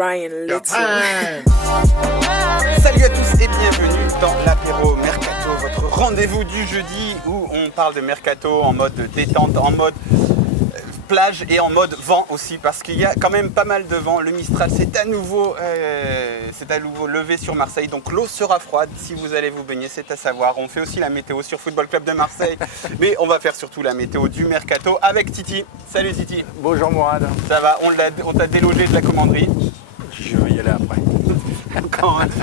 Brian Little. Salut à tous et bienvenue dans l'apéro Mercato, votre rendez-vous du jeudi où on parle de Mercato en mode détente, en mode plage et en mode vent aussi, parce qu'il y a quand même pas mal de vent. Le Mistral c'est à nouveau levé sur Marseille, donc l'eau sera froide si vous allez vous baigner, c'est à savoir. On fait aussi la météo sur Football Club de Marseille, mais on va faire surtout la météo du Mercato avec Titi. Salut Titi. Bonjour Mourad. Ça va, on t'a délogé de la commanderie. Je vais y aller après.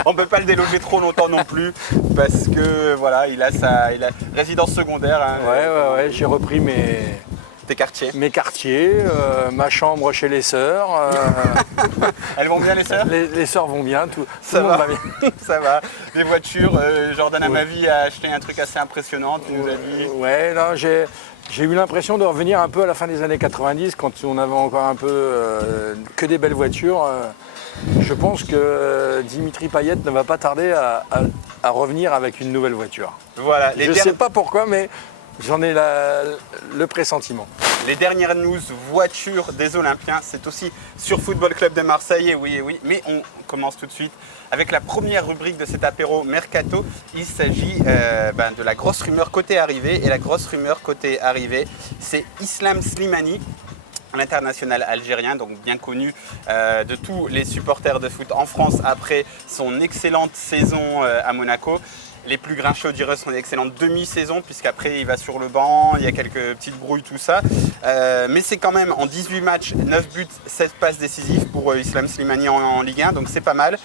On ne peut pas le déloger trop longtemps non plus, parce que voilà, il a résidence secondaire. Hein, ouais, j'ai repris mes quartiers, ma chambre chez les sœurs. Elles vont bien les sœurs? Les sœurs vont bien, tout Ça le monde va bien. Ça va. Les voitures, Jordan à ma vie a acheté un truc assez impressionnant, tu nous as dit. Ouais, non, j'ai eu l'impression de revenir un peu à la fin des années 90, quand on avait encore un peu que des belles voitures. Je pense que Dimitri Payet ne va pas tarder à revenir avec une nouvelle voiture. Voilà. Je ne sais pas pourquoi, mais j'en ai le pressentiment. Les dernières news voitures des Olympiens, c'est aussi sur Football Club de Marseille, et oui, mais on commence tout de suite avec la première rubrique de cet apéro Mercato. Il s'agit de la grosse rumeur côté arrivée, et la grosse rumeur côté arrivée, c'est Islam Slimani, l'international algérien, donc bien connu de tous les supporters de foot en France après son excellente saison à Monaco. Les plus grincheux diraient son excellente demi-saison, puisqu'après il va sur le banc, il y a quelques petites brouilles, tout ça. Mais c'est quand même en 18 matchs, 9 buts, 7 passes décisives pour Islam Slimani en Ligue 1, donc c'est pas mal.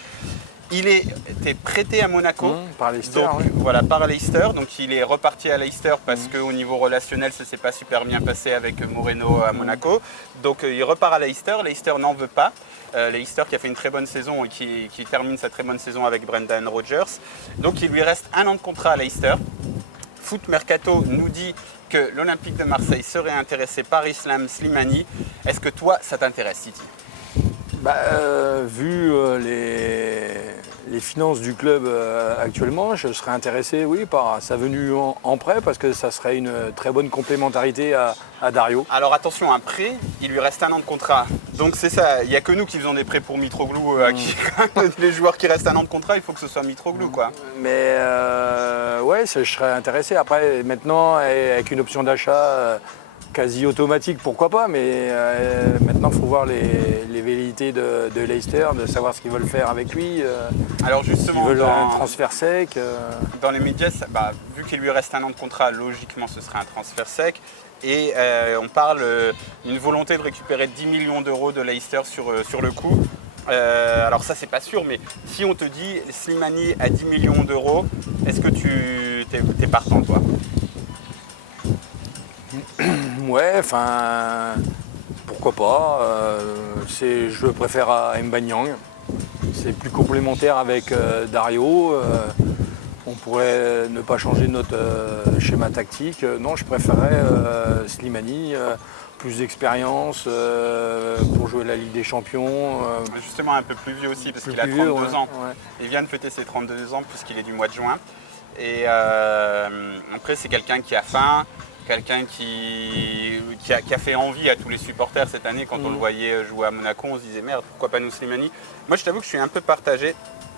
Il était prêté à Monaco, par Leicester, donc, oui. Voilà, par Leicester. Donc il est reparti à Leicester parce qu'au niveau relationnel, ça ne s'est pas super bien passé avec Moreno à Monaco. Donc il repart à Leicester. Leicester n'en veut pas. Leicester qui a fait une très bonne saison et qui termine sa très bonne saison avec Brendan Rodgers. Donc il lui reste un an de contrat à Leicester. Foot Mercato nous dit que l'Olympique de Marseille serait intéressé par Islam Slimani. Est-ce que toi, ça t'intéresse, Titi ? Vu les finances du club actuellement, je serais intéressé, oui, par sa venue en prêt, parce que ça serait une très bonne complémentarité à Dario. Alors attention, un prêt, il lui reste un an de contrat. Donc c'est ça, il n'y a que nous qui faisons des prêts pour Mitroglou. Les joueurs qui restent un an de contrat, il faut que ce soit Mitroglou, quoi. Mais ouais, je serais intéressé. Après, maintenant, avec une option d'achat quasi automatique, pourquoi pas, mais maintenant il faut voir les velléités de Leicester, de savoir ce qu'ils veulent faire avec lui. Alors justement, ils veulent un transfert sec. Dans les médias, vu qu'il lui reste un an de contrat, logiquement ce serait un transfert sec. Et on parle d'une volonté de récupérer 10 millions d'euros de Leicester sur le coup. Alors ça c'est pas sûr, mais si on te dit Slimani à 10 millions d'euros, est-ce que tu es partant, toi ? Ouais, enfin, pourquoi pas. Je le préfère à Mbanyang. C'est plus complémentaire avec Dario. On pourrait ne pas changer notre schéma tactique. Non, je préférerais Slimani. Plus d'expérience pour jouer la Ligue des Champions. Justement un peu plus vieux aussi, parce qu'il a 32 ans. Ouais. Il vient de fêter ses 32 ans puisqu'il est du mois de juin. Et après, c'est quelqu'un qui a faim. Quelqu'un qui a fait envie à tous les supporters cette année. Quand on le voyait jouer à Monaco, on se disait merde, pourquoi pas nous Slimani. Moi je t'avoue que je suis un peu partagé,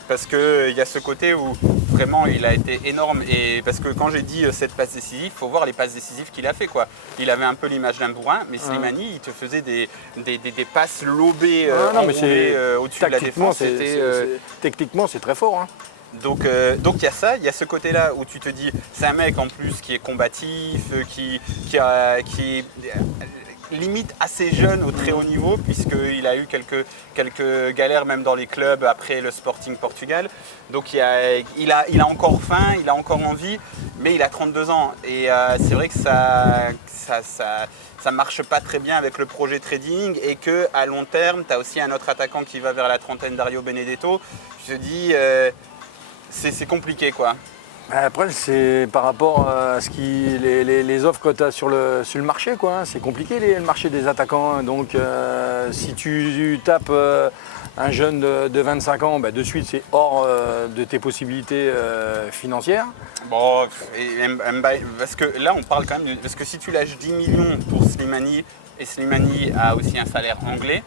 parce qu'il y a ce côté où vraiment il a été énorme, et parce que quand j'ai dit cette passe décisive, il faut voir les passes décisives qu'il a fait, quoi. Il avait un peu l'image d'un bourrin, mais Slimani il te faisait des passes lobées au-dessus de la défense. Techniquement c'est très fort. Hein. Donc il y a ça, il y a ce côté-là où tu te dis, c'est un mec en plus qui est combatif, qui est limite assez jeune au très haut niveau, puisqu'il a eu quelques galères même dans les clubs après le Sporting Portugal. Donc il a encore faim, il a encore envie, mais il a 32 ans. Et c'est vrai que ça marche pas très bien avec le projet trading, et qu'à long terme, tu as aussi un autre attaquant qui va vers la trentaine, Dario Benedetto. Je te dis... c'est compliqué, quoi. Après, c'est par rapport à les offres que tu as sur le marché, quoi. C'est compliqué le marché des attaquants. Donc, si tu tapes un jeune de 25 ans, de suite, c'est hors de tes possibilités financières. Bon, parce que là, on parle quand même... Parce que si tu lâches 10 millions pour Slimani, et Slimani a aussi un salaire anglais,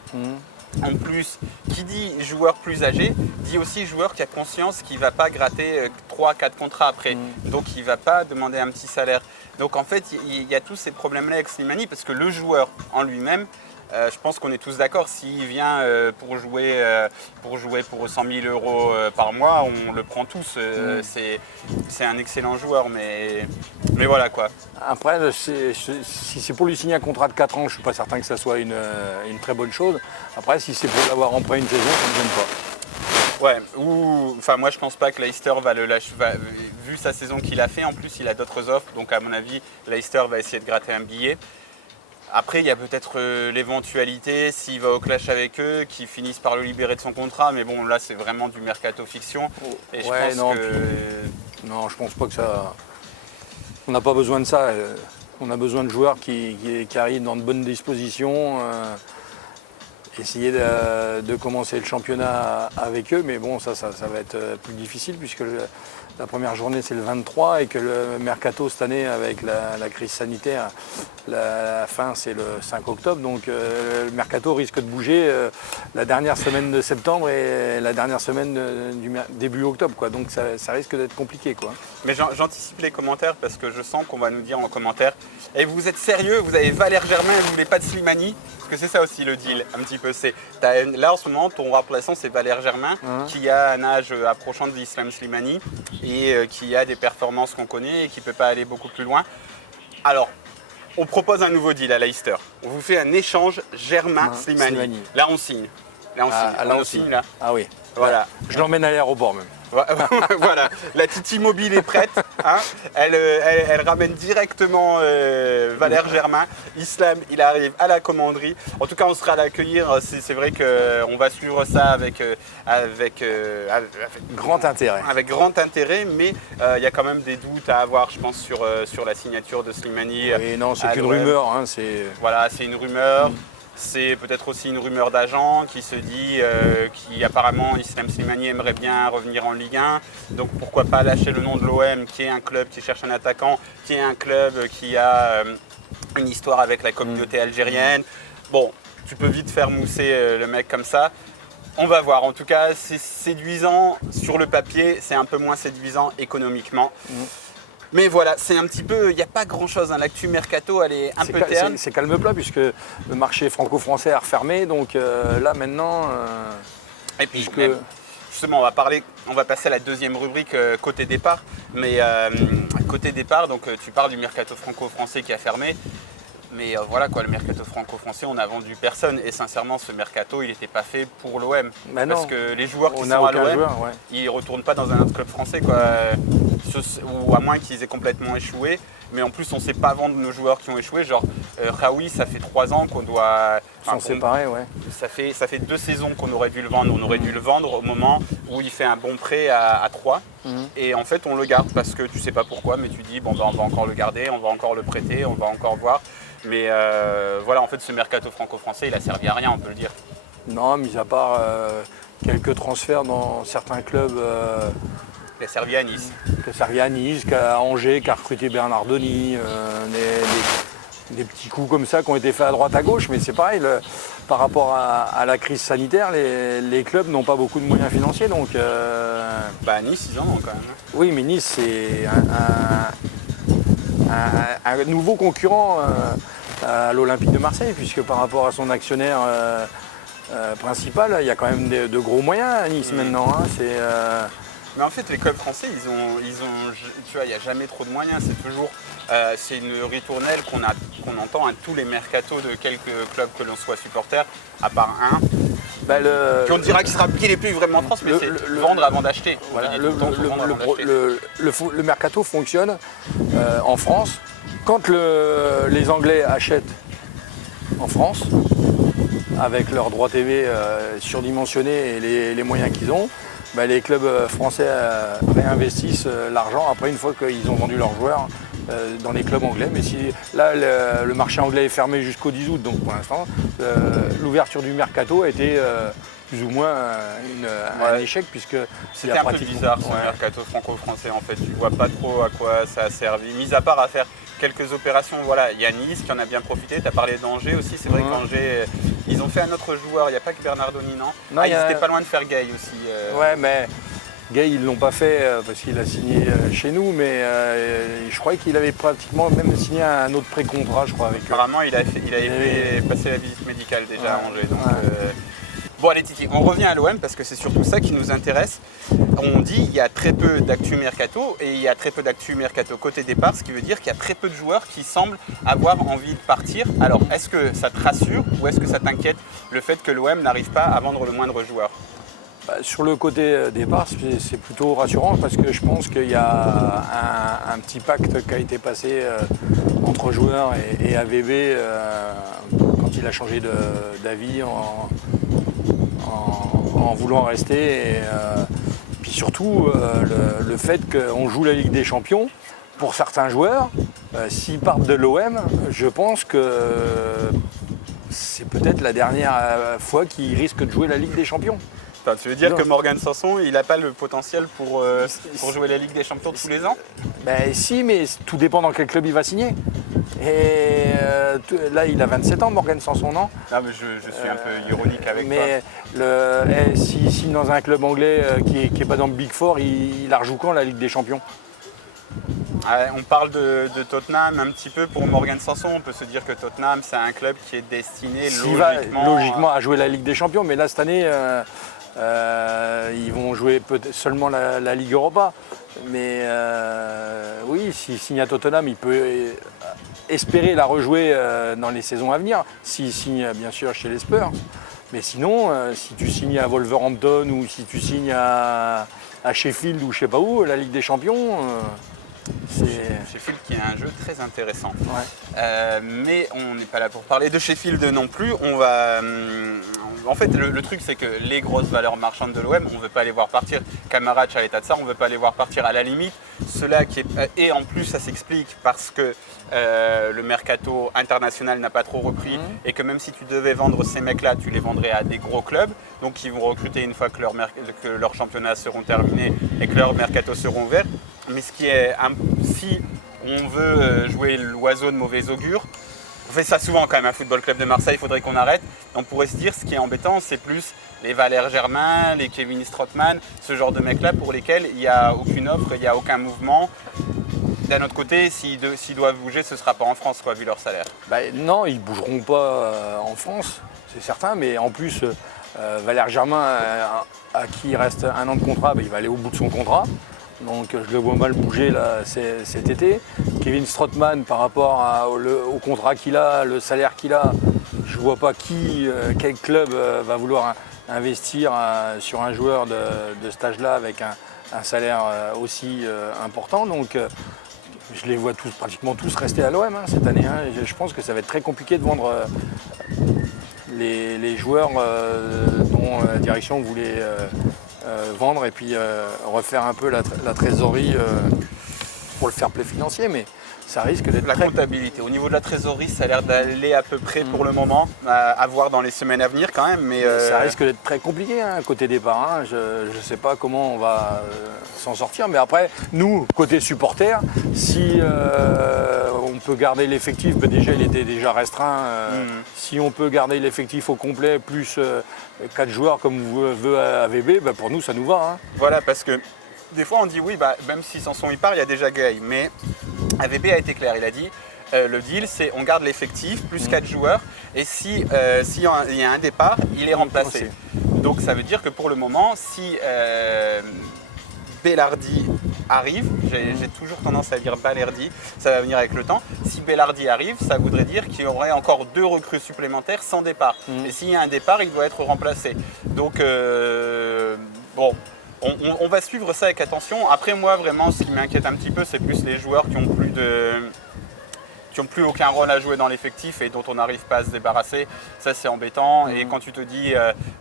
En plus, qui dit joueur plus âgé, dit aussi joueur qui a conscience qu'il ne va pas gratter 3-4 contrats après. Donc il ne va pas demander un petit salaire. Donc en fait, il y a tous ces problèmes-là avec Slimani parce que le joueur en lui-même, je pense qu'on est tous d'accord, s'il vient pour jouer pour 100 000 euros par mois, on le prend tous. C'est un excellent joueur, mais voilà quoi. Après, si c'est pour lui signer un contrat de 4 ans, je ne suis pas certain que ça soit une très bonne chose. Après, si c'est pour l'avoir en prêt une saison, ça ne me gêne pas. Ouais, enfin moi je pense pas que Leicester va le lâcher. Vu sa saison qu'il a fait, en plus il a d'autres offres, donc à mon avis, Leicester va essayer de gratter un billet. Après, il y a peut-être l'éventualité, s'il va au clash avec eux, qu'ils finissent par le libérer de son contrat. Mais bon, là, c'est vraiment du mercato fiction. Et je pense que... Non, je pense pas que ça... On n'a pas besoin de ça. On a besoin de joueurs qui arrivent dans de bonnes dispositions. Essayer de commencer le championnat avec eux. Mais bon, ça va être plus difficile puisque la première journée, c'est le 23 et que le mercato cette année, avec la crise sanitaire, la fin, c'est le 5 octobre. Donc le mercato risque de bouger la dernière semaine de septembre et la dernière semaine du début octobre, quoi. Donc ça risque d'être compliqué, quoi. Mais j'anticipe les commentaires parce que je sens qu'on va nous dire en commentaire « Et vous êtes sérieux, vous avez Valère Germain et vous voulez pas de Slimani ?» Parce que c'est ça aussi le deal, un petit peu. Là, en ce moment, ton remplaçant, c'est Valère Germain, qui a un âge approchant de l'Islam Slimani et qui a des performances qu'on connaît et qui ne peut pas aller beaucoup plus loin. Alors, on propose un nouveau deal à Leicester. On vous fait un échange Germain-Slimani. Là, on signe. On signe, là. Ah oui. Voilà. Je l'emmène à l'aéroport même. Voilà, la Titi Mobile est prête. Hein. Elle ramène directement Valère Germain. Islam, il arrive à la commanderie. En tout cas, on sera à l'accueillir. C'est vrai qu'on va suivre ça avec grand intérêt. Avec grand intérêt, mais il y a quand même des doutes à avoir, je pense, sur la signature de Slimani. Oui, non, c'est qu'une rumeur. Hein, voilà, c'est une rumeur. C'est peut-être aussi une rumeur d'agent qui se dit qu'apparemment Islam Slimani aimerait bien revenir en Ligue 1. Donc pourquoi pas lâcher le nom de l'OM, qui est un club qui cherche un attaquant, qui est un club qui a une histoire avec la communauté algérienne. Bon, tu peux vite faire mousser le mec comme ça. On va voir. En tout cas, c'est séduisant sur le papier, c'est un peu moins séduisant économiquement. Mais voilà, c'est un petit peu, il n'y a pas grand-chose. Hein. L'actu mercato, elle est un peu terne. C'est calme plat puisque le marché franco-français a refermé. Donc là, maintenant... Et puis, justement, on va passer à la deuxième rubrique côté départ. Mais côté départ, donc tu parles du mercato franco-français qui a fermé. Mais voilà quoi, le mercato franco-français, on n'a vendu personne. Et sincèrement, ce mercato, il n'était pas fait pour l'OM. Parce que les joueurs qui sont à l'OM, ils ne retournent pas dans un autre club français, quoi. Ou à moins qu'ils aient complètement échoué. Mais en plus, on ne sait pas vendre nos joueurs qui ont échoué. Genre, Raoui, ça fait 3 ans qu'on doit... S'en séparer, ouais. Ça fait 2 saisons qu'on aurait dû le vendre. On aurait dû le vendre au moment où il fait un bon prêt à 3. Et en fait, on le garde parce que tu ne sais pas pourquoi, mais tu dis, bon, ben, on va encore le garder, on va encore le prêter, on va encore voir. Mais voilà, en fait, ce mercato franco-français, il a servi à rien, on peut le dire. Non, mis à part quelques transferts dans certains clubs. Il a servi à Nice. Il a servi à Nice, qu'à Angers, qui a recruté Bernardoni, des petits coups comme ça qui ont été faits à droite à gauche. Mais c'est pareil, par rapport à la crise sanitaire, les clubs n'ont pas beaucoup de moyens financiers. Donc, Nice, ils en ont quand même. Oui, mais Nice, c'est un nouveau concurrent à l'Olympique de Marseille, puisque par rapport à son actionnaire principal, il y a quand même de gros moyens à Nice maintenant. Hein. Mais en fait, les clubs français, ils ont, tu vois, il n'y a jamais trop de moyens. C'est toujours, c'est une ritournelle qu'on entend à tous les mercatos de quelques clubs que l'on soit supporter, à part un. Puis on dira qu'il sera qui est plus vraiment France, mais c'est vendre avant d'acheter. Voilà, le mercato fonctionne en France quand les Anglais achètent en France avec leurs droits TV surdimensionnés et les moyens qu'ils ont. Les clubs français réinvestissent l'argent après une fois qu'ils ont vendu leurs joueurs dans les clubs anglais. Mais là, le marché anglais est fermé jusqu'au 10 août, donc pour l'instant, l'ouverture du mercato a été plus ou moins un échec puisque c'était un peu bizarre ce mercato franco-français en fait. Tu vois pas trop à quoi ça a servi, mis à part à faire quelques opérations. Voilà, il y a Nice qui en a bien profité. Tu as parlé d'Angers aussi. C'est vrai qu'Angers, ils ont fait un autre joueur. Il n'y a pas que Bernardoni, non, ils étaient pas loin de faire Gay aussi. Ouais, mais Gay, ils ne l'ont pas fait parce qu'il a signé chez nous, mais je croyais qu'il avait pratiquement même signé un autre pré-contrat, je crois, avec eux. Apparemment, il avait fait passer la visite médicale déjà à Angers. Donc, bon, allez, Titi, on revient à l'OM parce que c'est surtout ça qui nous intéresse. On dit qu'il y a très peu d'actu mercato et il y a très peu d'actu mercato côté départ, ce qui veut dire qu'il y a très peu de joueurs qui semblent avoir envie de partir. Alors, est-ce que ça te rassure ou est-ce que ça t'inquiète le fait que l'OM n'arrive pas à vendre le moindre joueur? Sur le côté départ, c'est plutôt rassurant parce que je pense qu'il y a un petit pacte qui a été passé entre joueurs et AVB quand il a changé d'avis en voulant rester. Et puis surtout, le fait qu'on joue la Ligue des Champions, pour certains joueurs, s'ils partent de l'OM, je pense que c'est peut-être la dernière fois qu'ils risquent de jouer la Ligue des Champions. Tu veux dire que Morgan Sanson, il n'a pas le potentiel pour jouer la Ligue des Champions tous les ans? Ben si, mais tout dépend dans quel club il va signer. Et là, il a 27 ans, Morgan Sanson, non? Non, mais je suis un peu ironique avec mais toi. S'il signe dans un club anglais qui n'est pas dans le Big Four, il la rejoue quand, la Ligue des Champions? On parle de Tottenham un petit peu pour Morgan Sanson. On peut se dire que Tottenham, c'est un club qui est destiné logiquement à jouer la Ligue des Champions. Mais là, cette année, ils vont jouer seulement la Ligue Europa. Mais oui, s'il signe à Tottenham, il peut espérer la rejouer dans les saisons à venir. S'il signe, bien sûr, chez les Spurs. Mais sinon, si tu signes à Wolverhampton ou si tu signes à Sheffield ou je sais pas où, la Ligue des Champions... Sheffield qui est un jeu très intéressant. Ouais. Mais on n'est pas là pour parler de Sheffield non plus. En fait, le truc, c'est que les grosses valeurs marchandes de l'OM, on ne veut pas les voir partir. Kamarac à l'état de ça, on ne veut pas les voir partir à la limite. Et en plus, ça s'explique parce que le mercato international n'a pas trop repris et que même si tu devais vendre ces mecs-là, tu les vendrais à des gros clubs. Donc, ils vont recruter une fois que leurs championnats seront terminés et que leurs mercatos seront ouverts. Mais si on veut jouer l'oiseau de mauvais augure, on fait ça souvent quand même à Football Club de Marseille, il faudrait qu'on arrête. On pourrait se dire, ce qui est embêtant, c'est plus les Valère Germain, les Kevin Strootman, ce genre de mecs-là pour lesquels il n'y a aucune offre, il n'y a aucun mouvement. D'un autre côté, s'ils doivent bouger, ce ne sera pas en France, vu leur salaire. Non, ils ne bougeront pas en France, c'est certain, mais en plus, Valère Germain, à qui il reste un an de contrat, il va aller au bout de son contrat. Donc je le vois mal bouger là, cet été. Kevin Strootman, par rapport au contrat qu'il a, le salaire qu'il a, je ne vois pas quel club va vouloir investir sur un joueur de cet âge-là avec un salaire aussi important. Donc je les vois pratiquement tous rester à l'OM cette année. Je pense que ça va être très compliqué de vendre les joueurs dont la direction voulait vendre et puis refaire un peu la trésorerie pour le fair play financier, mais ça risque d'être comptabilité. Au niveau de la trésorerie, ça a l'air d'aller à peu près pour le moment, à voir dans les semaines à venir quand même. Mais ça risque d'être très compliqué côté départ. Je ne sais pas comment on va s'en sortir, mais après, nous, côté supporters, si on peut garder l'effectif, déjà il était déjà restreint, si on peut garder l'effectif au complet, plus 4 joueurs comme veut AVB, pour nous ça nous va. Voilà, parce que des fois on dit oui, même si Sanson il part, il y a déjà Gay, mais AVB a été clair, il a dit le deal c'est on garde l'effectif plus 4 joueurs et s'il y a un départ, il est remplacé. Donc ça veut dire que pour le moment, si Belardi arrive, j'ai toujours tendance à dire Balerdi, ça va venir avec le temps. Si Belardi arrive, ça voudrait dire qu'il y aurait encore 2 recrues supplémentaires sans départ. Et s'il y a un départ, il doit être remplacé. Donc on va suivre ça avec attention. Après moi, vraiment, ce qui m'inquiète un petit peu, c'est plus les joueurs qui n'ont plus aucun rôle à jouer dans l'effectif et dont on n'arrive pas à se débarrasser. Ça, c'est embêtant. Et quand tu te dis,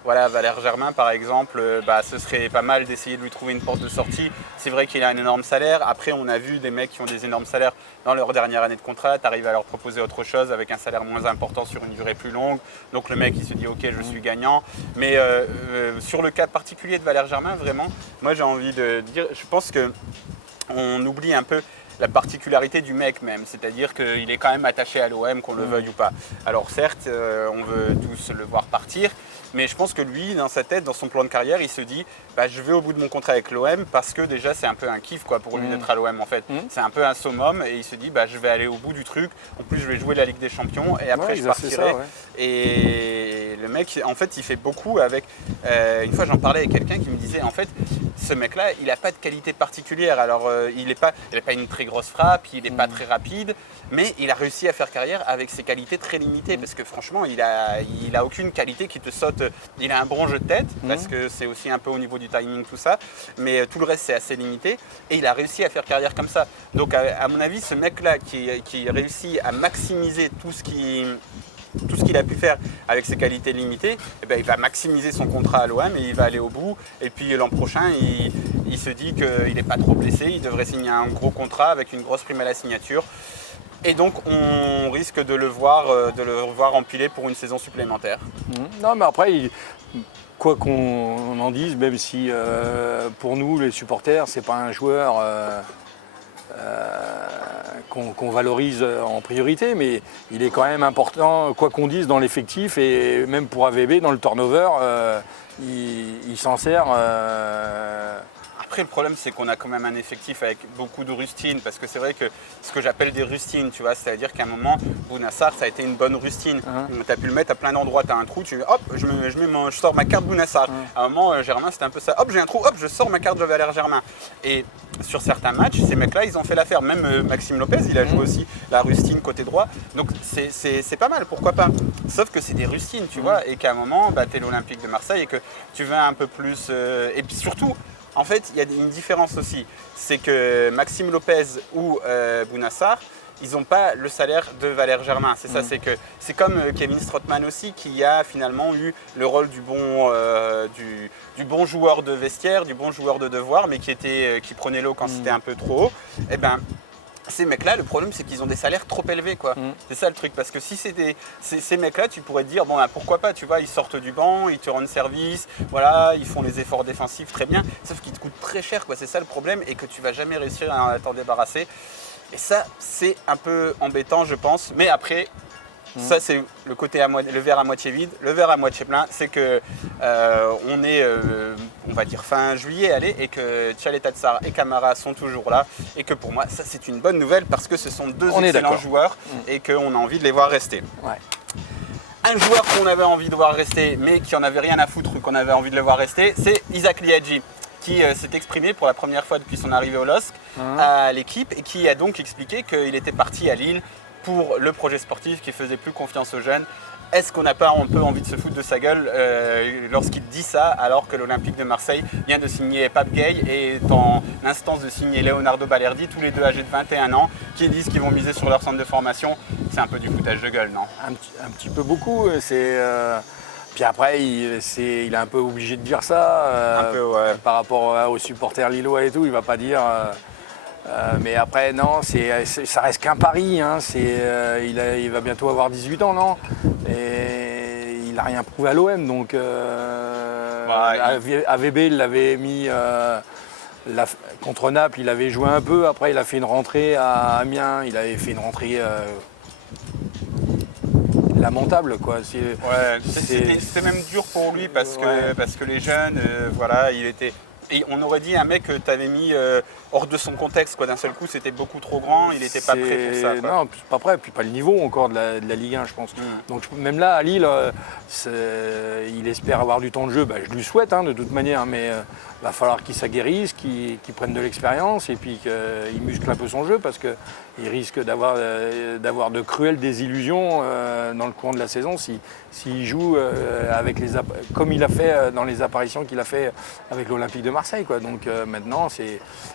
Valère Germain, par exemple, ce serait pas mal d'essayer de lui trouver une porte de sortie. C'est vrai qu'il a un énorme salaire. Après, on a vu des mecs qui ont des énormes salaires dans leur dernière année de contrat. Tu arrives à leur proposer autre chose avec un salaire moins important sur une durée plus longue. Donc le mec, il se dit, OK, je suis gagnant. Mais sur le cas particulier de Valère Germain, vraiment, moi, j'ai envie de dire, je pense qu'on oublie un peu la particularité du mec même, c'est-à-dire qu'il est quand même attaché à l'OM, qu'on le veuille ou pas. Alors certes, on veut tous le voir partir, mais je pense que lui, dans sa tête, dans son plan de carrière, il se dit bah, je vais au bout de mon contrat avec l'OM parce que déjà c'est un peu un kiff quoi, pour lui d'être à l'OM en fait. C'est un peu un summum et il se dit bah, je vais aller au bout du truc. En plus, je vais jouer la Ligue des Champions et après je partirai. Ça, Et le mec, en fait, il fait beaucoup avec. Une fois, j'en parlais avec quelqu'un qui me disait en fait, ce mec-là, il n'a pas de qualité particulière. Alors, il n'a pas une très grosse frappe, il n'est pas très rapide, mais il a réussi à faire carrière avec ses qualités très limitées parce que franchement, il a aucune qualité qui te saute. Il a un bon jeu de tête parce que c'est aussi un peu au niveau du timing, tout ça, mais tout le reste, c'est assez limité et il a réussi à faire carrière comme ça. Donc, à mon avis, ce mec-là qui réussit à maximiser tout ce qu'il a pu faire avec ses qualités limitées, eh ben, il va maximiser son contrat à l'OM et il va aller au bout. Et puis l'an prochain, il se dit qu'il n'est pas trop blessé, il devrait signer un gros contrat avec une grosse prime à la signature. Et donc on risque de le voir empiler pour une saison supplémentaire. Non mais après, quoi qu'on en dise, même si pour nous les supporters, c'est pas un joueur qu'on valorise en priorité, mais il est quand même important, quoi qu'on dise, dans l'effectif et même pour AVB, dans le turnover, il s'en sert. Après, le problème, c'est qu'on a quand même un effectif avec beaucoup de rustines, parce que c'est vrai que ce que j'appelle des rustines, tu vois, c'est-à-dire qu'à un moment, Bounassar, ça a été une bonne rustine. Tu as pu le mettre à plein d'endroits, tu as un trou, hop, je sors ma carte Bounassar. À un moment, Germain, c'était un peu ça, hop, j'ai un trou, hop, je sors ma carte Valère Germain. Et sur certains matchs, ces mecs-là, ils ont fait l'affaire. Même Maxime Lopez, il a joué aussi la rustine côté droit. Donc c'est pas mal, pourquoi pas. Sauf que c'est des rustines, tu vois, et qu'à un moment, bah, tu es l'Olympique de Marseille et que tu veux un peu plus. Et puis surtout, en fait, il y a une différence aussi. C'est que Maxime Lopez ou Bounassar, ils n'ont pas le salaire de Valère Germain. C'est ça, c'est que c'est comme Kevin Strootman aussi, qui a finalement eu le rôle du bon joueur de vestiaire, du bon joueur de devoir, mais qui prenait l'eau quand c'était un peu trop haut. Eh ben, ces mecs-là, le problème, c'est qu'ils ont des salaires trop élevés, quoi. C'est ça le truc, parce que si ces mecs-là, tu pourrais te dire, bon, bah, pourquoi pas, tu vois, ils sortent du banc, ils te rendent service, voilà, ils font les efforts défensifs très bien, sauf qu'ils te coûtent très cher, quoi. C'est ça le problème, et que tu vas jamais réussir à t'en débarrasser. Et ça, c'est un peu embêtant, je pense, mais après. Ça, c'est le côté le verre à moitié vide. Le verre à moitié plein, c'est que on est, on va dire fin juillet, allez, et que Tchalé Tatsar et Camara sont toujours là. Et que pour moi, ça, c'est une bonne nouvelle parce que ce sont deux excellents joueurs et qu'on a envie de les voir rester. Ouais. Un joueur qu'on avait envie de voir rester, mais qui en avait rien à foutre, qu'on avait envie de le voir rester, c'est Isaac Liadji, qui s'est exprimé pour la première fois depuis son arrivée au LOSC à l'équipe et qui a donc expliqué qu'il était parti à Lille pour le projet sportif, qui faisait plus confiance aux jeunes. Est-ce qu'on n'a pas un peu envie de se foutre de sa gueule lorsqu'il dit ça, alors que l'Olympique de Marseille vient de signer Pape Gueye et est en instance de signer Leonardo Balerdi, tous les deux âgés de 21 ans, qui disent qu'ils vont miser sur leur centre de formation. C'est un peu du foutage de gueule, non? Un petit peu beaucoup. Puis après, il est un peu obligé de dire ça. Un peu, ouais. Par rapport aux supporters lillois et tout, il ne va pas dire... mais après, non, ça reste qu'un pari. Hein. Il va bientôt avoir 18 ans, non? Et il n'a rien prouvé à l'OM. Donc, AVB, il l'avait mis contre Naples, il avait joué un peu. Après, il a fait une rentrée à Amiens. Il avait fait une rentrée lamentable, quoi. C'était même dur pour lui parce que les jeunes, voilà, il était... Et on aurait dit un mec que tu avais mis hors de son contexte, quoi. D'un seul coup, c'était beaucoup trop grand, il n'était pas prêt pour ça, quoi. Non, pas prêt, puis pas le niveau encore de la Ligue 1, je pense. Donc même là, à Lille, il espère avoir du temps de jeu. Bah, je lui souhaite, hein, de toute manière, mais il va falloir qu'il s'aguerrisse, qu'il prenne de l'expérience et puis qu'il muscle un peu son jeu parce qu'il risque d'avoir de cruelles désillusions dans le courant de la saison s'il joue comme il a fait dans les apparitions qu'il a fait avec l'Olympique de Marseille, quoi. Donc maintenant,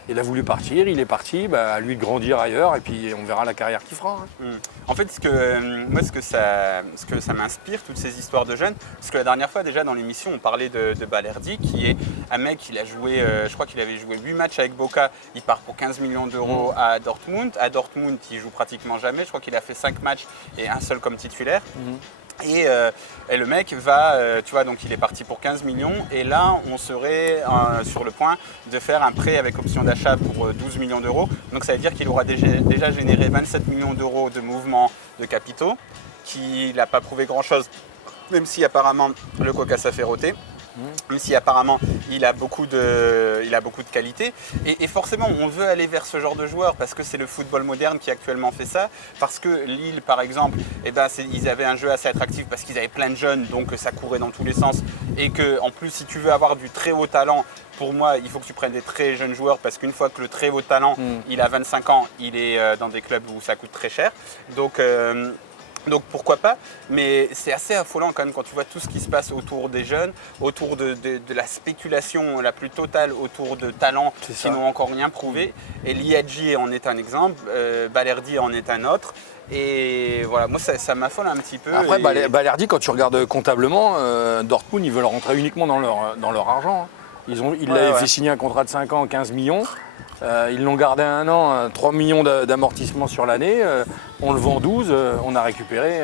il a voulu partir, il est parti, bah, à lui de grandir ailleurs et puis on verra la carrière qu'il fera. Hein. En fait, ce que ça m'inspire, toutes ces histoires de jeunes, parce que la dernière fois déjà dans l'émission, on parlait de Balerdi, qui est un mec, il a joué, je crois qu'il avait joué 8 matchs avec Boca, il part pour 15 millions d'euros à Dortmund. À Dortmund, il joue pratiquement jamais, je crois qu'il a fait 5 matchs et un seul comme titulaire. Et le mec va, tu vois, donc il est parti pour 15 millions. Et là, on serait sur le point de faire un prêt avec option d'achat pour 12 millions d'euros. Donc ça veut dire qu'il aura déjà généré 27 millions d'euros de mouvements de capitaux, qu'il n'a pas prouvé grand-chose, même si apparemment le coca ça fait rôter. Même si apparemment il a beaucoup de qualité. Et forcément, on veut aller vers ce genre de joueurs parce que c'est le football moderne qui actuellement fait ça. Parce que Lille, par exemple, ils avaient un jeu assez attractif parce qu'ils avaient plein de jeunes, donc ça courait dans tous les sens. Et que, en plus, si tu veux avoir du très haut talent, pour moi, il faut que tu prennes des très jeunes joueurs parce qu'une fois que le très haut talent, il a 25 ans, il est dans des clubs où ça coûte très cher. Donc pourquoi pas, mais c'est assez affolant quand même quand tu vois tout ce qui se passe autour des jeunes, autour de la spéculation la plus totale autour de talents qui n'ont encore rien prouvé. Et Liadji en est un exemple, Balerdi en est un autre. Et voilà, moi ça m'affole un petit peu. Après, Balerdi, quand tu regardes comptablement, Dortmund, ils veulent rentrer uniquement dans leur argent. Ils l'avaient fait signer un contrat de 5 ans, 15 millions. Ils l'ont gardé 1 an, 3 millions d'amortissement sur l'année. On le vend 12, on a récupéré.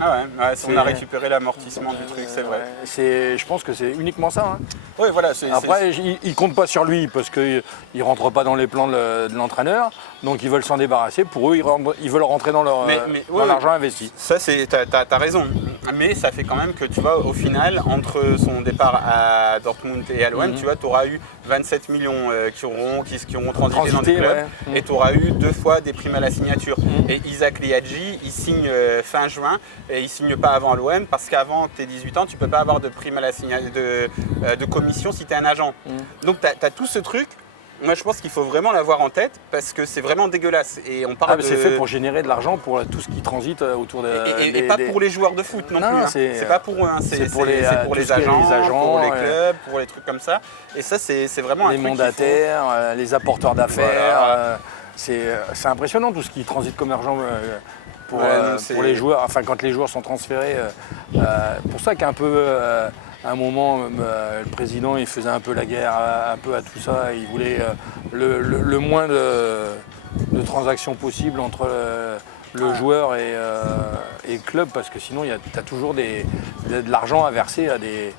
On a récupéré l'amortissement du truc, c'est vrai. Je pense que c'est uniquement ça. Hein. Oui, voilà. Après, ils ne comptent pas sur lui parce qu'il ne rentre pas dans les plans de l'entraîneur. Donc ils veulent s'en débarrasser. Pour eux, ils veulent rentrer dans l'argent investi. Ça, t'as raison. Mais ça fait quand même que, tu vois, au final, entre son départ à Dortmund et à l'OM, tu vois, tu auras eu 27 millions qui auront transité dans le club. Ouais. Et tu auras eu 2 fois des primes à la signature. Et Isaac Liadji, il signe fin juin et il ne signe pas avant l'OM parce qu'avant tes 18 ans, tu ne peux pas avoir de prime à la de commission si tu es un agent. Donc tu as tout ce truc. Moi, je pense qu'il faut vraiment l'avoir en tête parce que c'est vraiment dégueulasse. Et on parle c'est fait pour générer de l'argent pour tout ce qui transite autour de. Et pas pour les joueurs de foot non plus. Hein. C'est pas pour eux. Hein. C'est pour les agents, pour les clubs, pour les trucs comme ça. Et ça, c'est vraiment un truc. Les mandataires, les apporteurs d'affaires. Voilà. C'est impressionnant tout ce qui transite comme argent. Pour les joueurs, enfin quand les joueurs sont transférés, pour ça qu'un peu à un moment le président il faisait un peu la guerre un peu à tout ça, il voulait le moins de transactions possibles entre le joueur et le club parce que sinon tu as toujours de l'argent à verser à des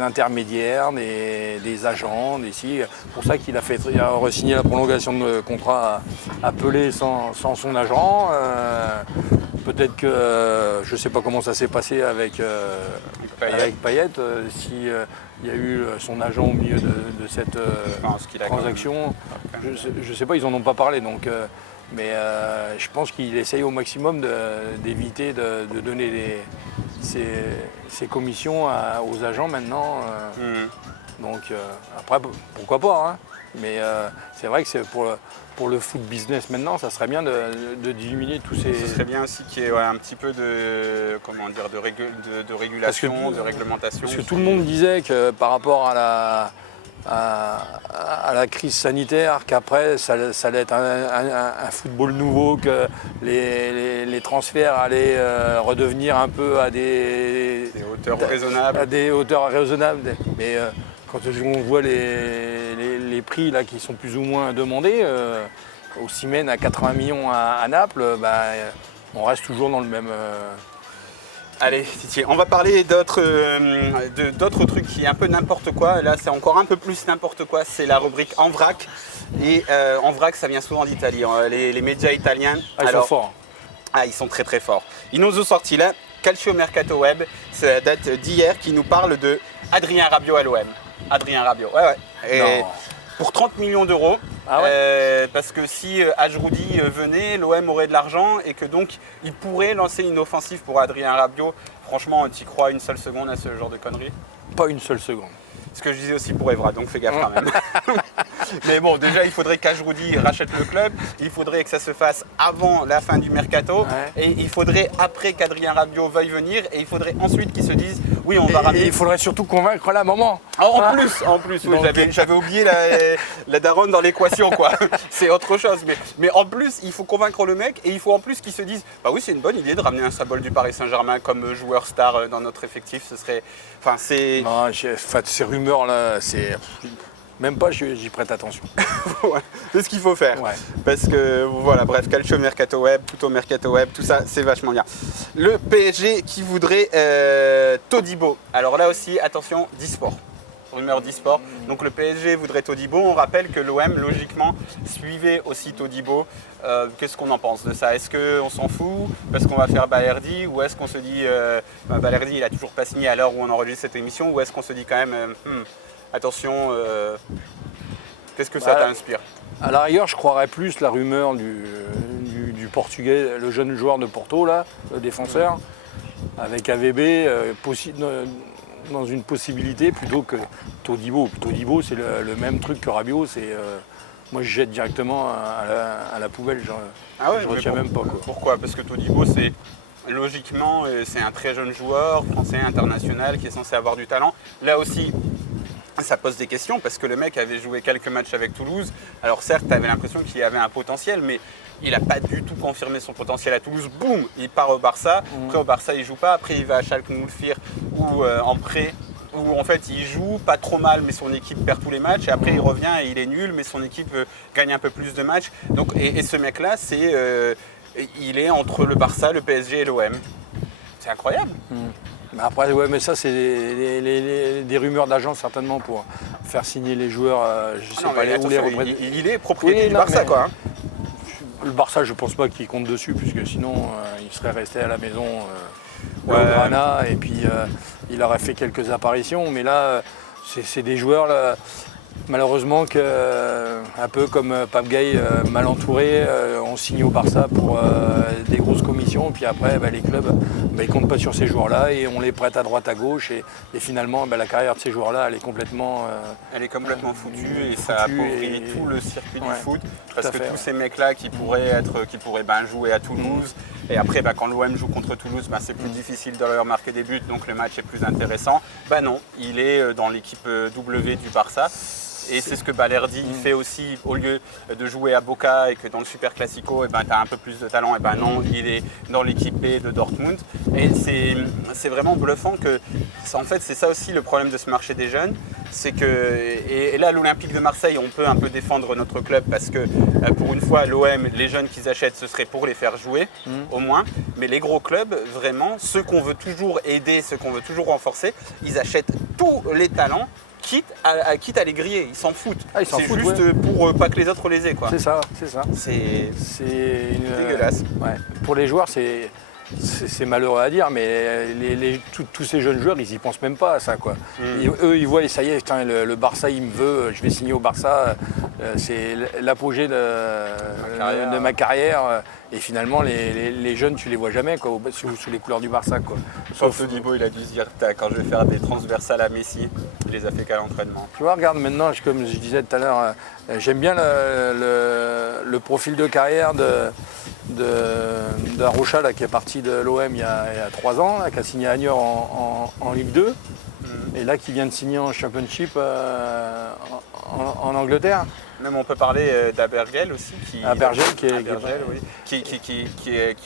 intermédiaires, des agents, c'est pour ça qu'il a re-signé la prolongation de contrat à Pelé sans son agent. Peut-être que je ne sais pas comment ça s'est passé avec Payet, s'il y a eu son agent au milieu de cette transaction. Je ne sais pas, ils n'en ont pas parlé. Donc, mais je pense qu'il essaye au maximum d'éviter de donner ses commissions aux agents maintenant. Donc après, pourquoi pas. Hein. Mais c'est vrai que c'est pour le foot business maintenant, ça serait bien de diminuer tous ces... Ce serait bien aussi qu'il y ait un petit peu de régulation, de réglementation. Parce que tout le monde disait que par rapport à la crise sanitaire, qu'après ça allait être un football nouveau, que les transferts allaient redevenir un peu à des hauteurs raisonnables. À des hauteurs raisonnables. Mais quand on voit les prix là, qui sont plus ou moins demandés, au Siemens à 80 millions à Naples, on reste toujours dans le même... Allez, Titi, on va parler d'autres trucs qui est un peu n'importe quoi. Là, c'est encore un peu plus n'importe quoi. C'est la rubrique En vrac. Et En vrac, ça vient souvent d'Italie. Les médias italiens. Ils sont forts. Ils sont très très forts. Ils nous ont sorti là, Calcio Mercato Web, c'est la date d'hier, qui nous parle de Adrien Rabiot à l'OM. Adrien Rabiot, ouais. Et pour 30 millions d'euros. Parce que si Ajroudi venait, l'OM aurait de l'argent et que donc il pourrait lancer une offensive pour Adrien Rabiot. Franchement, tu y crois une seule seconde à ce genre de conneries? Pas une seule seconde. Ce que je disais aussi pour Evra, donc fais gaffe quand même. Mais bon, déjà, il faudrait qu'Ajroudi rachète le club, il faudrait que ça se fasse avant la fin du mercato, et il faudrait après qu'Adrien Rabiot veuille venir, et il faudrait ensuite qu'ils se disent oui, on va ramener. Et il faudrait surtout convaincre la maman. En plus, oui, j'avais oublié la daronne dans l'équation, quoi. C'est autre chose. Mais en plus, il faut convaincre le mec, et il faut en plus qu'il se dise bah oui, c'est une bonne idée de ramener un symbole du Paris Saint-Germain comme joueur star dans notre effectif. Ce serait. Enfin, c'est. Non, ces rumeurs là, c'est. Même pas, j'y prête attention. Ouais, c'est ce qu'il faut faire. Ouais. Parce que voilà, bref, Calcio Mercato Web, plutôt Mercato Web, tout ça, c'est vachement bien. Le PSG qui voudrait Todibo. Alors là aussi, attention, d'e-sport. Rumeur d'e-sport. Donc le PSG voudrait Todibo. On rappelle que l'OM, logiquement, suivait aussi Todibo. Qu'est-ce qu'on en pense de ça? Est-ce qu'on s'en fout parce qu'on va faire Balerdi, ou est-ce qu'on se dit Balerdi, il a toujours pas signé à l'heure où on enregistre cette émission, ou est-ce qu'on se dit quand même attention, qu'est-ce que ça t'inspire? À la rigueur, je croirais plus la rumeur du Portugais, le jeune joueur de Porto, là, le défenseur, avec AVB, dans une possibilité plutôt que Todibo. Todibo, c'est le même truc que Rabiot. Moi, je jette directement à la poubelle. Ah ouais, je retiens même pas. Quoi. Pourquoi? Parce que Todibo, logiquement, c'est un très jeune joueur, français, international, qui est censé avoir du talent. Là aussi, ça pose des questions parce que le mec avait joué quelques matchs avec Toulouse. Alors certes, tu avais l'impression qu'il avait un potentiel, mais il n'a pas du tout confirmé son potentiel à Toulouse. Boum, il part au Barça. Après au Barça, il joue pas. Après, il va à Schalke 04 ou en prêt, où en fait il joue pas trop mal, mais son équipe perd tous les matchs. Et après, il revient et il est nul, mais son équipe gagne un peu plus de matchs. Donc, et ce mec-là, il est entre le Barça, le PSG et l'OM. C'est incroyable. Mais après, ouais, mais ça, c'est des rumeurs d'agents certainement pour faire signer les joueurs. Je sais pas attention, les représenter. Il est propriété du Barça, quoi. Le Barça, je pense pas qu'il compte dessus, puisque sinon, il serait resté à la maison au Grana, et puis il aurait fait quelques apparitions. Mais là, c'est des joueurs, là, malheureusement, un peu comme Pape Gueye, mal entouré, on signe au Barça pour des grosses commissions, puis après, les clubs, ils ne comptent pas sur ces joueurs-là, et on les prête à droite, à gauche, et finalement, la carrière de ces joueurs-là, elle est complètement... foutue, et ça appauvrit tout le circuit du foot, parce que tous ces mecs-là qui pourraient jouer à Toulouse, et après quand l'OM joue contre Toulouse, c'est plus difficile de leur marquer des buts, donc le match est plus intéressant. Non, il est dans l'équipe W du Barça. Et c'est ce que Balerdi fait aussi, au lieu de jouer à Boca et que dans le Super Classico, tu as un peu plus de talent, non, il est dans l'équipe B de Dortmund. Et c'est vraiment bluffant que, en fait, c'est ça aussi le problème de ce marché des jeunes, c'est que, et là l'Olympique de Marseille, on peut un peu défendre notre club parce que pour une fois, l'OM, les jeunes qu'ils achètent, ce serait pour les faire jouer, au moins. Mais les gros clubs, vraiment, ceux qu'on veut toujours aider, ceux qu'on veut toujours renforcer, ils achètent tous les talents, quitte à les griller, ils s'en foutent. C'est juste pour pas que les autres les aient, quoi. C'est ça. C'est dégueulasse. Pour les joueurs, c'est malheureux à dire, mais tous ces jeunes joueurs, ils y pensent même pas à ça, quoi. Eux, ils voient, ça y est, putain, le Barça, il me veut, je vais signer au Barça, c'est l'apogée de ma carrière. Et finalement, les jeunes, tu les vois jamais, quoi, sous les couleurs du Barça, quoi. Sauf Todibo, il a dû se dire, quand je vais faire des transversales à Messi, il les a fait qu'à l'entraînement. Tu vois, regarde maintenant, comme je disais tout à l'heure, j'aime bien le profil de carrière d'Arocha, là, qui est parti de l'OM il y a 3 ans, là, qui a signé à Niort en Ligue 2, et là qui vient de signer en Championship en Angleterre. Même on peut parler d'Abergel aussi, qui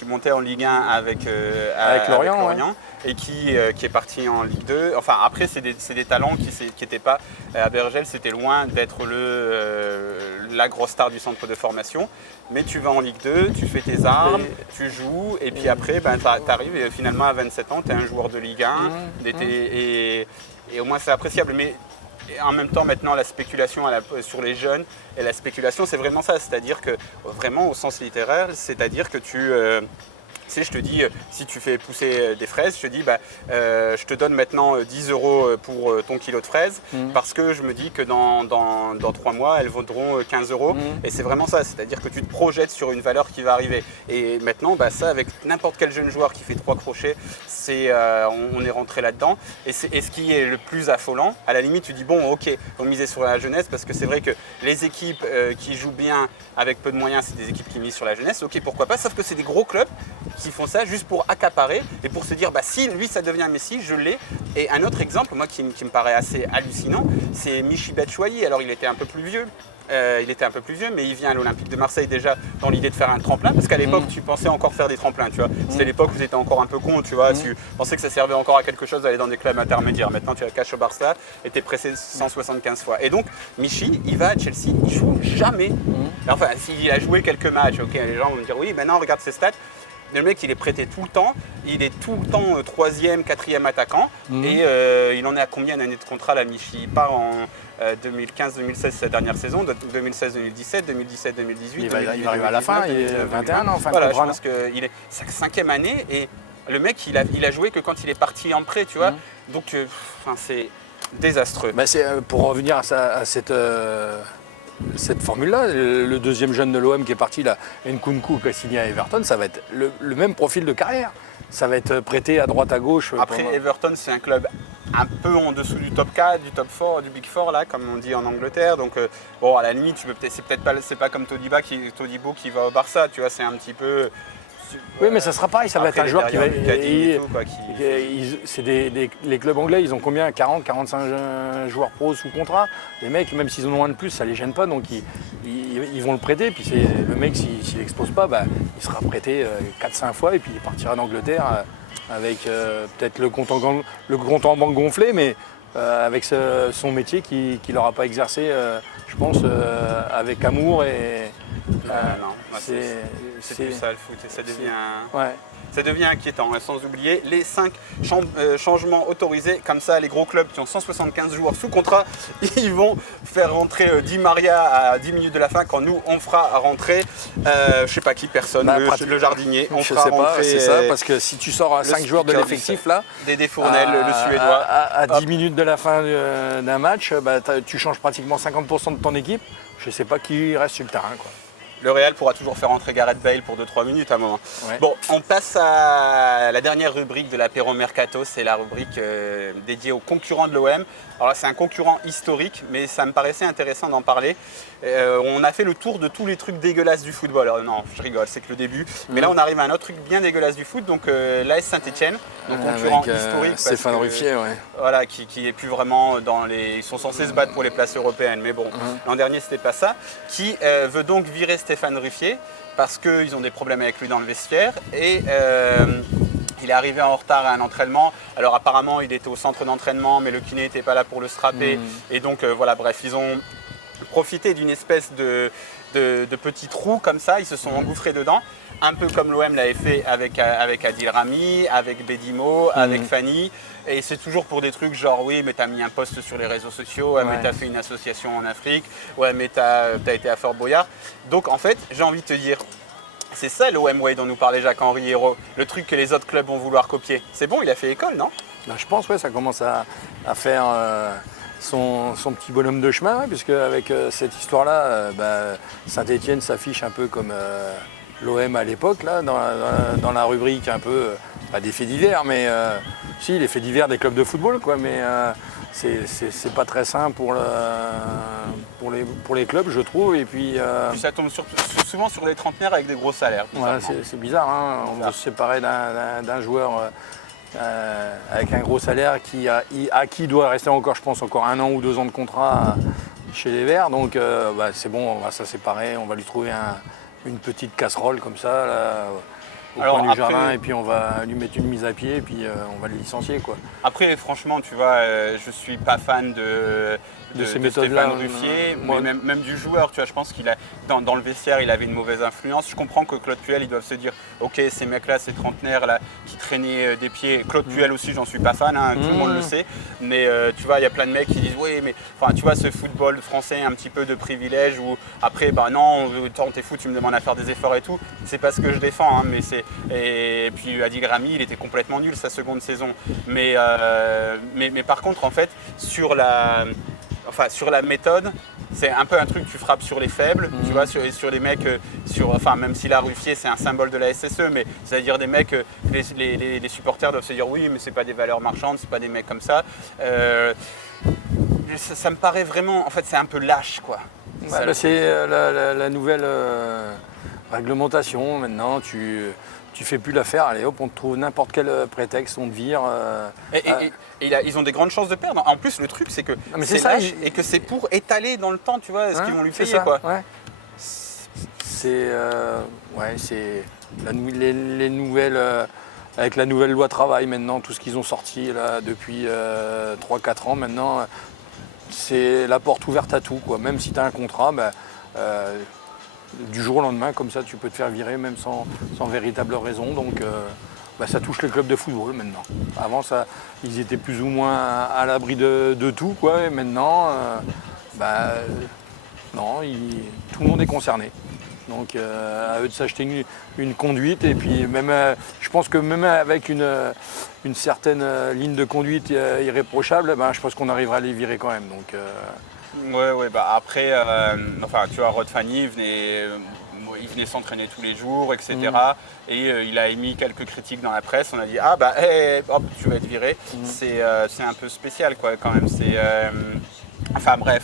montait en Ligue 1 avec Lorient, et qui est parti en Ligue 2. Enfin après c'est des talents qui n'étaient pas. Abergel, c'était loin d'être la grosse star du centre de formation. Mais tu vas en Ligue 2, tu fais tes armes, tu joues, et puis après tu arrives et finalement à 27 ans, tu es un joueur de Ligue 1, et au moins c'est appréciable. Mais et en même temps, maintenant, la spéculation sur les jeunes, et la spéculation, c'est vraiment ça. C'est-à-dire que, vraiment, au sens littéraire, c'est-à-dire que tu sais, je te dis, si tu fais pousser des fraises, je te dis, je te donne maintenant 10 € pour ton kilo de fraises, parce que je me dis que dans 3 mois, elles vaudront 15 €. Et c'est vraiment ça, c'est-à-dire que tu te projettes sur une valeur qui va arriver. Et maintenant, ça, avec n'importe quel jeune joueur qui fait 3 crochets, on est rentré là-dedans. Et ce qui est le plus affolant, à la limite, tu dis, bon, ok, on misait sur la jeunesse, parce que c'est vrai que les équipes qui jouent bien avec peu de moyens, c'est des équipes qui misent sur la jeunesse. Ok, pourquoi pas, sauf que c'est des gros clubs qui font ça juste pour accaparer et pour se dire bah, si lui ça devient Messi, je l'ai. Et un autre exemple, moi qui me paraît assez hallucinant, c'est Michy Batshuayi. Alors il était un peu plus vieux. Mais il vient à l'Olympique de Marseille déjà dans l'idée de faire un tremplin, parce qu'à l'époque tu pensais encore faire des tremplins, tu vois. C'était l'époque où tu étais encore un peu con, tu vois. Tu pensais que ça servait encore à quelque chose d'aller dans des clubs intermédiaires. Maintenant tu as cash au Barça et tu es pressé 175 fois. Et donc Michy, il va à Chelsea, il joue jamais. Enfin, s'il a joué quelques matchs, ok, les gens vont me dire oui, maintenant regarde ses stats. Le mec, il est prêté tout le temps. Il est tout le temps 3e, 4e attaquant. Et il en est à combien d'années de contrat, là, Michy? Il part en 2015-2016, sa dernière saison, 2016-2017, 2017-2018. Il va arriver à la fin, il est 21 ans. Voilà, je pense qu'il est sa 5e année. Et le mec, il a joué que quand il est parti en prêt, tu vois. Donc, c'est désastreux. Bah pour revenir à cette formule-là, le deuxième jeune de l'OM qui est parti, là, Nkunku, qui a signé à Everton, ça va être le même profil de carrière. Ça va être prêté à droite, à gauche. Après, Everton, c'est un club un peu en dessous du top 4, du top 4, du Big 4, là, comme on dit en Angleterre. Donc, bon, à la limite, c'est pas comme Todibo qui va au Barça, tu vois, c'est un petit peu... Oui, mais ça sera pareil, ça va être un joueur qui va. Les clubs anglais, ils ont combien? 40, 45 joueurs pros sous contrat. Les mecs, même s'ils en ont un de plus, ça les gêne pas, donc ils vont le prêter. Puis le mec, s'il n'expose pas, bah, il sera prêté 4-5 fois et puis il partira en Angleterre avec peut-être le compte en banque gonflé, mais avec son métier qu'il n'aura pas exercé, je pense, avec amour et. C'est plus ça le foot et ça devient, ouais. Ça devient inquiétant, hein, sans oublier les 5 changements autorisés. Comme ça, les gros clubs qui ont 175 joueurs sous contrat, ils vont faire rentrer Di Maria à 10 minutes de la fin quand nous, on fera rentrer, je sais pas qui, personne, le jardinier. On fera rentrer, c'est ça, parce que si tu sors à 5 joueurs de l'effectif, là, Dédé Fournel, le Suédois. À 10 minutes de la fin d'un match, bah, tu changes pratiquement 50% de ton équipe. Je sais pas qui reste sur le terrain, quoi. Le Real pourra toujours faire entrer Gareth Bale pour 2-3 minutes à un moment. Ouais. Bon, on passe à la dernière rubrique de l'apéro Mercato, c'est la rubrique dédiée aux concurrents de l'OM. Alors là, c'est un concurrent historique, mais ça me paraissait intéressant d'en parler. On a fait le tour de tous les trucs dégueulasses du football. Alors, non, je rigole, c'est que le début. Mais là, on arrive à un autre truc bien dégueulasse du foot, donc l'AS Saint-Etienne, donc concurrent historique. Stéphane Ruffier, ouais. Voilà, qui est plus vraiment dans les... Ils sont censés se battre pour les places européennes, mais bon, l'an dernier, c'était pas ça. Qui veut donc virer Stéphane Ruffier parce qu'ils ont des problèmes avec lui dans le vestiaire. Et il est arrivé en retard à un entraînement. Alors apparemment, il était au centre d'entraînement, mais le kiné n'était pas là pour le strapper. Et donc, voilà, bref, ils ont profité d'une espèce de petits trous comme ça. Ils se sont engouffrés dedans. Un peu comme l'OM l'avait fait avec Adil Rami, avec Bedimo, avec Fanny. Et c'est toujours pour des trucs genre oui, mais t'as mis un post sur les réseaux sociaux, ouais, mais t'as fait une association en Afrique, ouais, mais t'as été à Fort Boyard. Donc en fait, j'ai envie de te dire, c'est ça l'OM Way dont nous parlait Jacques-Henri Hérault, le truc que les autres clubs vont vouloir copier. C'est bon, il a fait école, non? Ben, je pense, ouais, ça commence à faire son petit bonhomme de chemin, ouais, puisque avec cette histoire-là, Saint-Etienne s'affiche un peu comme l'OM à l'époque, là, dans la rubrique un peu, pas des faits divers, mais si, les faits divers des clubs de football, quoi, mais c'est pas très sain pour les clubs, je trouve, et puis ça tombe souvent sur les trentenaires avec des gros salaires. Ouais, c'est bizarre, hein, on veut se séparer d'un joueur avec un gros salaire à qui doit rester encore, je pense, encore 1 an ou 2 ans de contrat chez les Verts, donc c'est bon, on va se séparer, on va lui trouver une petite casserole comme ça, là, au coin du jardin, et puis on va lui mettre une mise à pied, et puis on va le licencier, quoi. Après, franchement, tu vois, je suis pas fan de ces méthodes-là, Stéphane Ruffier, même du joueur, tu vois, je pense qu'il a dans le vestiaire, il avait une mauvaise influence. Je comprends que Claude Puel, ils doivent se dire, ok, ces mecs-là, ces trentenaires là qui traînaient des pieds. Claude Puel aussi, j'en suis pas fan, hein, tout le monde le sait. Mais tu vois, il y a plein de mecs qui disent, oui, mais enfin, tu vois, ce football français, un petit peu de privilège où après, bah non, t'es fou, tu me demandes à faire des efforts et tout. C'est pas ce que je défends, hein, mais et puis Adil Rami, il était complètement nul sa seconde saison. Mais par contre, en fait, sur la méthode, c'est un peu un truc que tu frappes sur les faibles, tu vois, sur les mecs, même si la Ruffier c'est un symbole de la SSE, mais c'est-à-dire des mecs, les supporters doivent se dire oui, mais c'est pas des valeurs marchandes, c'est pas des mecs comme ça. Ça me paraît vraiment, en fait, c'est un peu lâche, quoi. C'est la nouvelle réglementation. Maintenant, tu tu fais plus l'affaire, allez hop, on te trouve n'importe quel prétexte, on te vire. Ils ont des grandes chances de perdre. En plus, le truc, c'est que c'est lâche et que c'est pour étaler dans le temps, tu vois, ce qu'ils vont lui payer, quoi. Ouais. C'est les nouvelles, avec la nouvelle loi travail maintenant, tout ce qu'ils ont sorti là depuis 3-4 ans maintenant, c'est la porte ouverte à tout, quoi. Même si tu as un contrat, du jour au lendemain, comme ça, tu peux te faire virer même sans véritable raison. Donc ça touche les clubs de football maintenant. Avant, ils étaient plus ou moins à l'abri de tout, quoi. Et maintenant, non, tout le monde est concerné. Donc à eux de s'acheter une conduite. Et puis même, je pense que même avec une certaine ligne de conduite irréprochable, je pense qu'on arrivera à les virer quand même. Donc, Ouais, après, tu vois, Rod Fanny, il venait s'entraîner tous les jours, etc. Et il a émis quelques critiques dans la presse. On a dit, hop, tu vas être viré. C'est un peu spécial, quoi, quand même. Enfin bref,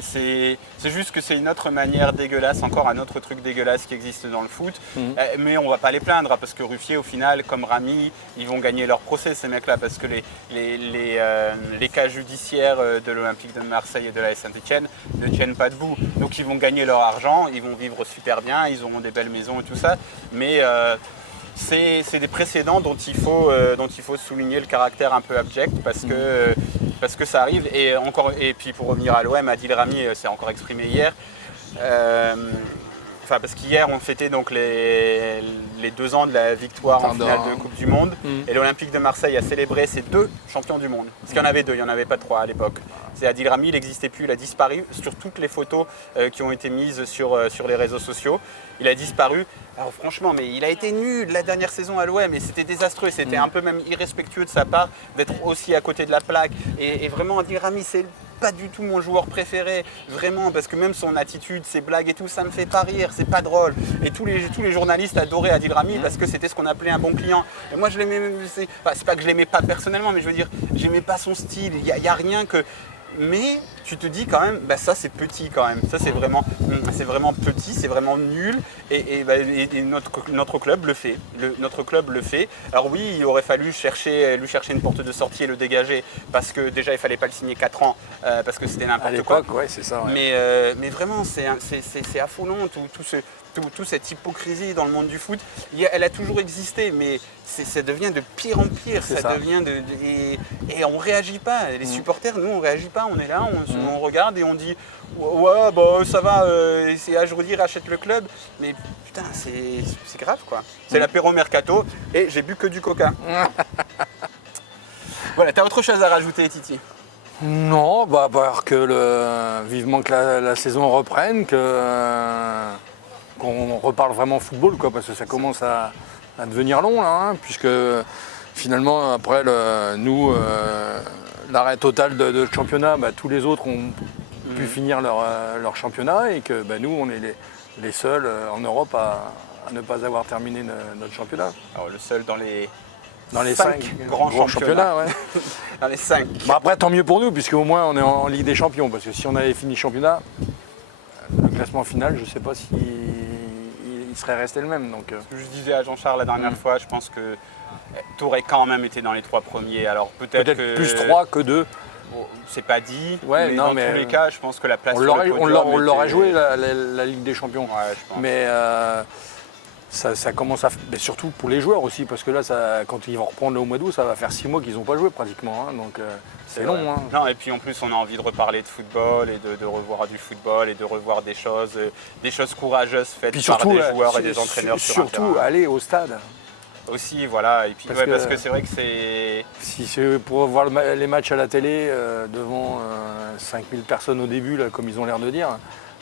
c'est juste que c'est une autre manière dégueulasse, encore un autre truc dégueulasse qui existe dans le foot. Mais on va pas les plaindre, parce que Ruffier, au final, comme Rami, ils vont gagner leur procès, ces mecs-là, parce que les cas judiciaires de l'Olympique de Marseille et de la Saint-Etienne ne tiennent pas debout. Donc ils vont gagner leur argent, ils vont vivre super bien, ils auront des belles maisons et tout ça. Mais c'est des précédents dont il faut souligner le caractère un peu abject, parce que ça arrive. Et puis pour revenir à l'OM, Adil Rami s'est encore exprimé hier. Parce qu'hier on fêtait donc les 2 ans de la victoire en finale de Coupe du Monde. Et l'Olympique de Marseille a célébré ses 2 champions du monde. Parce qu'il y en avait 2, il n'y en avait pas 3 à l'époque. C'est Adil Rami, il n'existait plus, il a disparu sur toutes les photos qui ont été mises sur les réseaux sociaux. Il a disparu. Alors franchement, mais il a été nul la dernière saison à l'OM et c'était désastreux. C'était un peu même irrespectueux de sa part d'être aussi à côté de la plaque. Et vraiment, Adil Rami, c'est pas du tout mon joueur préféré, vraiment, parce que même son attitude, ses blagues et tout, ça me fait pas rire, c'est pas drôle. Et tous les journalistes adoraient Adil Rami parce que c'était ce qu'on appelait un bon client. Et moi, je l'aimais, c'est pas que je l'aimais pas personnellement, mais je veux dire, j'aimais pas son style. Il y a rien que. Mais tu te dis quand même, ça c'est petit quand même, ça c'est vraiment petit, c'est vraiment nul et notre club le fait. Notre club le fait. Alors oui, il aurait fallu lui chercher une porte de sortie et le dégager parce que déjà il fallait pas le signer 4 ans parce que c'était n'importe quoi. Ouais, c'est ça. Ouais. Mais vraiment c'est affolant toute cette hypocrisie dans le monde du foot. Elle a toujours existé, mais ça devient de pire en pire. Et on ne réagit pas. Les supporters, nous, on ne réagit pas. On est là, on regarde et on dit ouais, ça va, c'est à jour dire, achète le club. Mais putain, c'est grave, quoi. C'est l'apéro mercato et j'ai bu que du coca. Voilà, t'as autre chose à rajouter, Titi? Non, vivement que la saison reprenne, qu'on reparle vraiment football, quoi, parce que ça commence à devenir long là, puisque finalement après l'arrêt total de championnat, tous les autres ont pu finir leur championnat et que nous on est les seuls en Europe à ne pas avoir terminé notre championnat. Alors le seul dans les 5 grands championnats. Ouais. Dans les 5. Après tant mieux pour nous, puisque au moins on est en Ligue des Champions, parce que si on avait fini championnat, le classement final, je ne sais pas si il serait resté le même. Donc, Ce que je disais à Jean-Charles la dernière fois, je pense que tu aurais quand même été dans les 3 premiers. Alors peut-être que plus 3 que 2. Bon, c'est pas dit, ouais, mais dans tous les cas, je pense que la place on l'aurait joué la Ligue des Champions. Ouais, je pense. Mais ça commence à... Mais surtout pour les joueurs aussi, parce que là, quand ils vont reprendre au mois d'août, ça va faire 6 mois qu'ils n'ont pas joué pratiquement. Donc c'est long. Hein. Non, et puis en plus, on a envie de reparler de football et de revoir du football et de revoir des choses courageuses faites par des joueurs et des entraîneurs sur un terrain. Surtout aller au stade. Aussi, voilà. Et puis, parce que c'est vrai que c'est... Si c'est pour voir les matchs à la télé devant 5000 personnes au début, là, comme ils ont l'air de dire,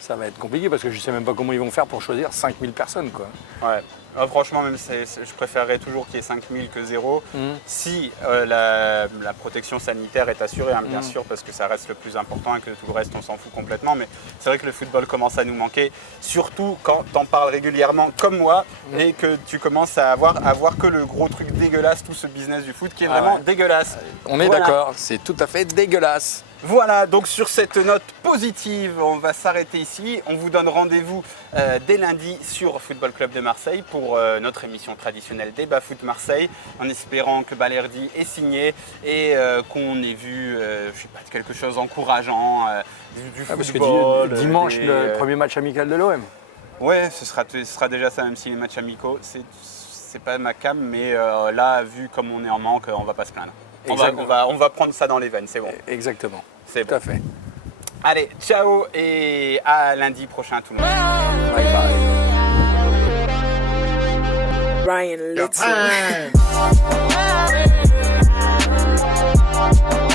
ça va être compliqué parce que je ne sais même pas comment ils vont faire pour choisir 5000 personnes, quoi. Ouais. Franchement, même je préférerais toujours qu'il y ait 5000 que 0. Si la protection sanitaire est assurée, hein, bien sûr, parce que ça reste le plus important et que tout le reste, on s'en fout complètement. Mais c'est vrai que le football commence à nous manquer, surtout quand tu en parles régulièrement comme moi et que tu commences à voir que le gros truc dégueulasse, tout ce business du foot qui est vraiment dégueulasse. On est d'accord, c'est tout à fait dégueulasse. Voilà, donc sur cette note positive, on va s'arrêter ici. On vous donne rendez-vous dès lundi sur Football Club de Marseille pour notre émission traditionnelle Débat Foot Marseille, en espérant que Balerdi est signé et qu'on ait vu je sais pas, quelque chose d'encourageant du Parce que football. dimanche, le premier match amical de l'OM. Ouais, ce sera déjà ça, même si les matchs amicaux, c'est pas ma cam, mais là, vu comme on est en manque, on va pas se plaindre. On va prendre ça dans les veines, c'est bon. Exactement. C'est Tout à fait. Allez, ciao et à lundi prochain tout le monde. Bye bye. Ryan Little.